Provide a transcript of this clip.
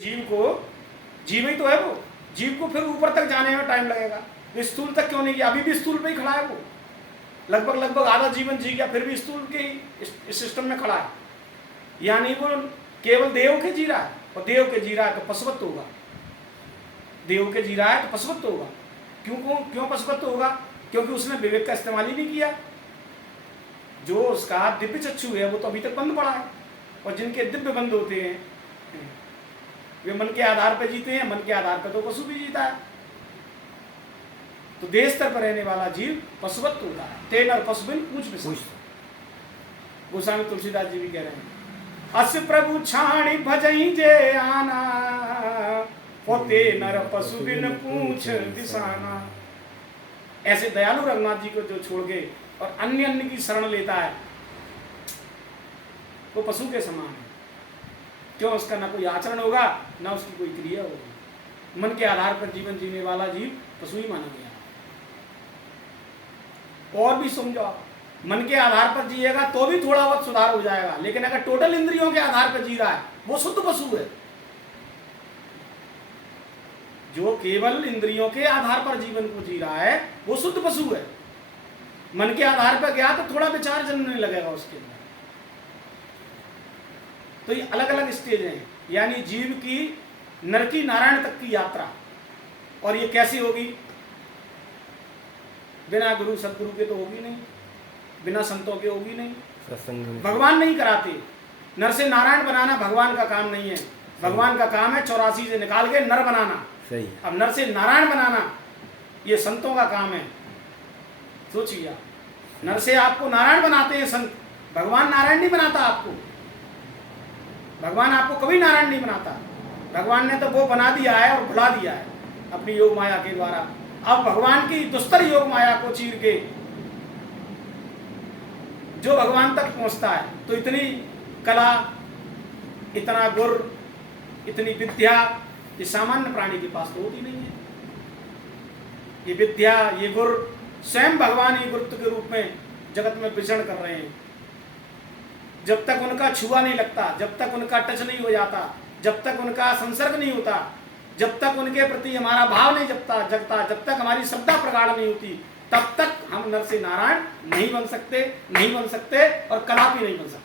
जीव को जीव ही तो है वो। जीव को फिर ऊपर तक जाने में टाइम लगेगा। तो स्थूल तक क्यों नहीं गया? अभी भी स्थूल पे ही खड़ा है वो। लगभग आधा जीवन जी गया, फिर भी स्थूल के ही सिस्टम में खड़ा है। यानी वो केवल देव के जी रहा है, और देव के जी रहा है तो पशुवत्व होगा। देव के जी रहा है तो पशुवत्व होगा। क्यों पशुवत्व होगा? क्योंकि उसने विवेक का इस्तेमाल ही नहीं किया। जो उसका दिव्य चक्षु है वो तो अभी तक बंद पड़ा है, और जिनके दिव्य बंद होते हैं वे मन के आधार पर जीते हैं। मन के आधार पर तो पशु भी जीता है। तो देह स्तर पर रहने वाला जीव पशुवत्व होता है। तेन और पशुबिन पूछ विषय। गोस्वामी तुलसीदास जी भी कह रहे हैं, अस प्रभु छाणी भजई जे आना, होते नर पशुबिन पूछ दिसाना। ऐसे दयालु रघुनाथ जी को जो छोड़ के और अन्य की शरण लेता है वो पशु के समान है। क्यों? उसका ना कोई आचरण होगा, ना उसकी कोई क्रिया होगी। मन के आधार पर जीवन जीने वाला जीव पशु ही माना गया। और भी समझो आप, मन के आधार पर जिएगा तो भी थोड़ा बहुत सुधार हो जाएगा, लेकिन अगर टोटल इंद्रियों के आधार पर जी रहा है वो शुद्ध पशु है। जो केवल इंद्रियों के आधार पर जीवन को जी रहा है वो शुद्ध पशु है। मन के आधार पर गया तो थोड़ा विचार जन्मने लगेगा उसके अंदर। तो ये अलग अलग स्टेज हैं। यानी जीव की नरकी नारायण तक की यात्रा। और ये कैसी होगी? बिना गुरु सदगुरु के तो होगी नहीं, बिना संतों के होगी नहीं। भगवान नहीं कराते। नर से नारायण बनाना भगवान का काम नहीं है। भगवान का काम है 84 से निकाल के नर बनाना। सही। अब नर से नारायण बनाना ये संतों का काम है। सोचिए, नर से आपको नारायण बनाते हैं संत। भगवान नारायण नहीं बनाता आपको। भगवान आपको कभी नारायण नहीं बनाता। भगवान ने तो वो बना दिया है और भुला दिया है अपनी योग माया के द्वारा। अब भगवान की दुस्तर योग माया को चीर के जो भगवान तक पहुंचता है, तो इतनी कला, इतना गुर, इतनी विद्या ये सामान्य प्राणी के पास तो होती नहीं है। ये विद्या, ये गुर स्वयं भगवान ही गुरुत्व के रूप में जगत में विचरण कर रहे हैं। जब तक उनका छुआ नहीं लगता, जब तक उनका टच नहीं हो जाता, जब तक उनका संसर्ग नहीं होता, जब तक उनके प्रति हमारा भाव नहीं जगता, जब तक हमारी श्रद्धा प्रगाढ़ नहीं होती, तब तक हम नर से नारायण नहीं बन सकते और कदापि नहीं बन सकते।